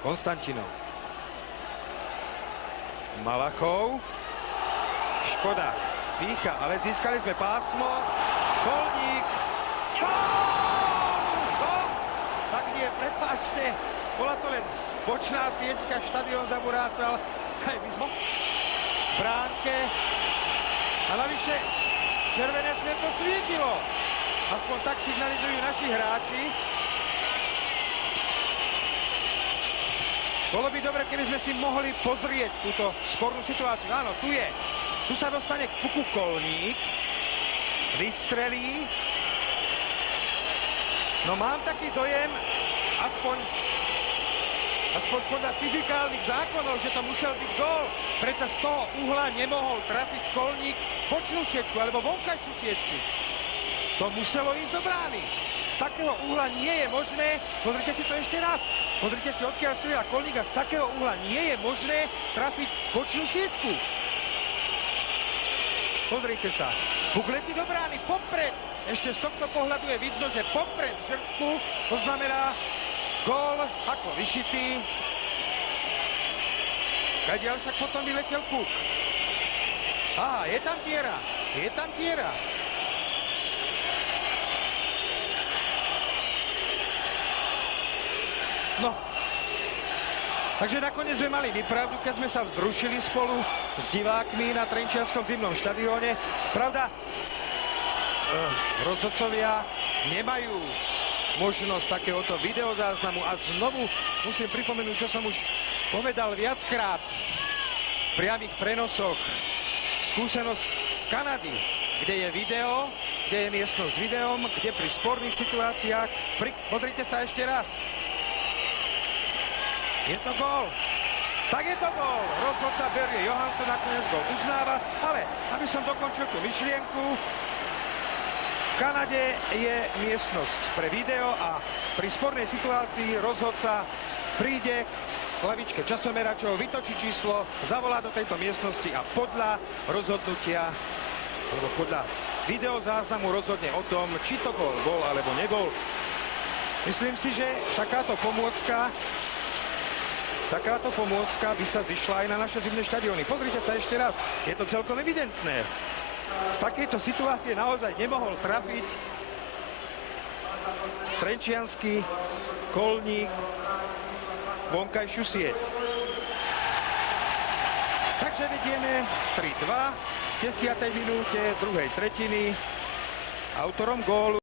Konstantinov. Malachov. Škoda. Pícha, ale získali sme pásmo. Kolník. Gól! Tak nie, prepáčte. Bola to len bočná sieťka, štadión zaburácal. Aj my sme v bránke. A navyše červené svetlo svietilo. Aspoň tak signalizujú naši hráči. Bolo by dobre, keby sme si mohli pozrieť túto spornú situáciu. Áno, tu je. Tu sa dostane k puku Kolník. Vystrelí. No mám taký dojem, aspoň podľa fyzikálnych zákonov, že to musel byť gól. Predsa z toho uhla nemohol trafiť Kolník bočnú sieťku alebo vonkajšiu sieťku. To muselo ísť do brány. Z takého uhla nie je možné, pozrite si to ešte raz, pozrite si, odkiaľ strieľa Kolník, a z takého uhla nie je možné trafiť bočnú sieťku. Pozrite sa, puk letí do brány, popred. Ešte z tohto pohľadu je vidno, že popred žrtku, to znamená gól ako vyšitý. Kadiaľ však potom vyletel puk. Á, je tam tiera, je tam tiera. No, takže nakoniec sme mali vypravdu, keď sme sa vzrušili spolu s divákmi na Trenčianskom zimnom štadióne. Pravda, rozhodcovia nemajú možnosť takéhoto videozáznamu a znovu musím pripomenúť, čo som už povedal viackrát v priamých prenosoch. Skúsenosť z Kanady, kde je video, kde je miestnosť s videom, kde pri sporných situáciách... Pozrite sa ešte raz. Je to gól. Tak je to gól. Rozhodca berie. Johansson nakoniec gól uznáva, ale aby som dokončil tú myšlienku, v Kanade je miestnosť pre video a pri spornej situácii rozhodca príde k lavičke časomeračov, vytočí číslo, zavolá do tejto miestnosti a podľa rozhodnutia, alebo podľa videozáznamu rozhodne o tom, či to gól bol alebo nebol. Myslím si, že takáto pomôcka by sa zišla aj na naše zimné štadióny. Pozrite sa ešte raz, je to celkom evidentné. Z takejto situácie naozaj nemohol trafiť trenčiansky Kolník vonkajšiu sieť. Takže vedieme 3-2 v 10. minúte druhej tretiny. Autorom gólu